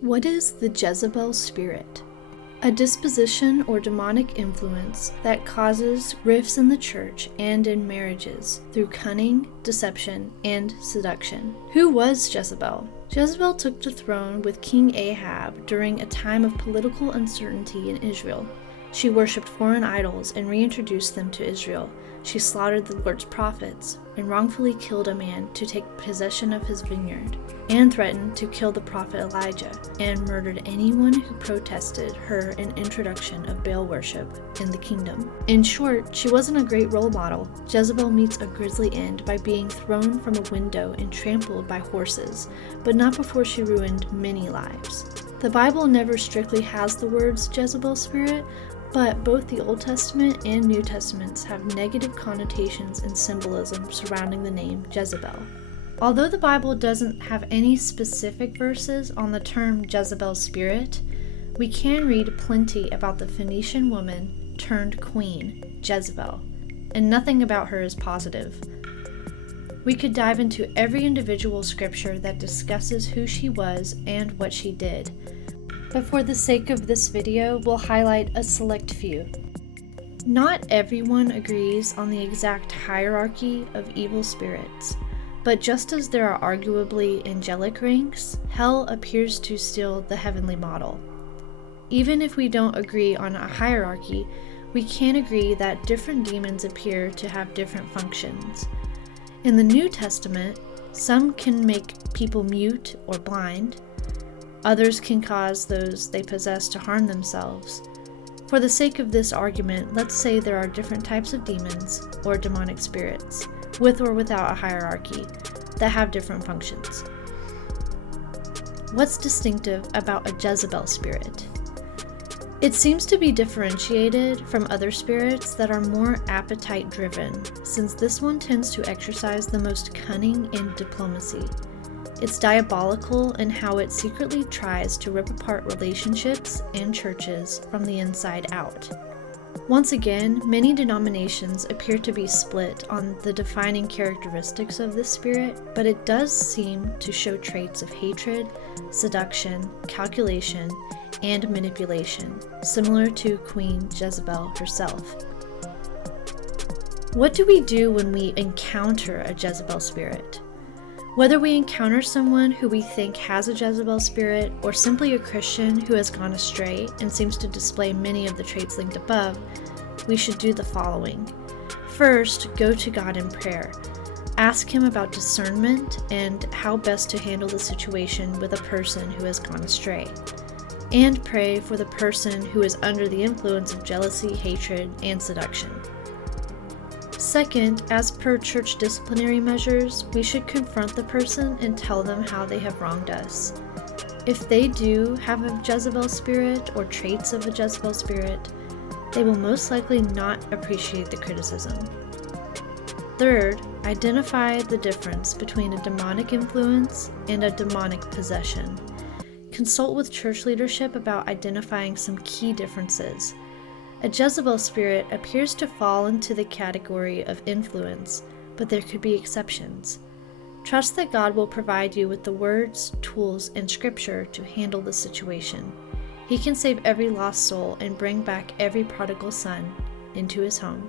What is the Jezebel spirit? A disposition or demonic influence that causes rifts in the church and in marriages through cunning, deception, and seduction. Who was Jezebel? Jezebel took the throne with King Ahab during a time of political uncertainty in Israel. She worshipped foreign idols and reintroduced them to Israel. She slaughtered the Lord's prophets and wrongfully killed a man to take possession of his vineyard, and threatened to kill the prophet Elijah, and murdered anyone who protested her introduction of Baal worship in the kingdom. In short, she wasn't a great role model. Jezebel meets a grisly end by being thrown from a window and trampled by horses, but not before she ruined many lives. The Bible never strictly has the words Jezebel spirit, but both the Old Testament and New Testaments have negative connotations and symbolism surrounding the name Jezebel. Although the Bible doesn't have any specific verses on the term Jezebel spirit, we can read plenty about the Phoenician woman turned queen, Jezebel, and nothing about her is positive. We could dive into every individual scripture that discusses who she was and what she did, but for the sake of this video, we'll highlight a select few. Not everyone agrees on the exact hierarchy of evil spirits, but just as there are arguably angelic ranks, hell appears to steal the heavenly model. Even if we don't agree on a hierarchy, we can agree that different demons appear to have different functions. In the New Testament, some can make people mute or blind. Others can cause those they possess to harm themselves. For the sake of this argument, let's say there are different types of demons or demonic spirits, with or without a hierarchy, that have different functions. What's distinctive about a Jezebel spirit? It seems to be differentiated from other spirits that are more appetite-driven, since this one tends to exercise the most cunning and diplomacy. It's diabolical in how it secretly tries to rip apart relationships and churches from the inside out. Once again, many denominations appear to be split on the defining characteristics of this spirit, but it does seem to show traits of hatred, seduction, calculation, and manipulation, similar to Queen Jezebel herself. What do we do when we encounter a Jezebel spirit? Whether we encounter someone who we think has a Jezebel spirit, or simply a Christian who has gone astray and seems to display many of the traits linked above, we should do the following. First, go to God in prayer. Ask Him about discernment and how best to handle the situation with a person who has gone astray. And pray for the person who is under the influence of jealousy, hatred, and seduction. Second, as per church disciplinary measures, we should confront the person and tell them how they have wronged us. If they do have a Jezebel spirit or traits of a Jezebel spirit, they will most likely not appreciate the criticism. Third, identify the difference between a demonic influence and a demonic possession. Consult with church leadership about identifying some key differences. A Jezebel spirit appears to fall into the category of influence, but there could be exceptions. Trust that God will provide you with the words, tools, and scripture to handle the situation. He can save every lost soul and bring back every prodigal son into His home.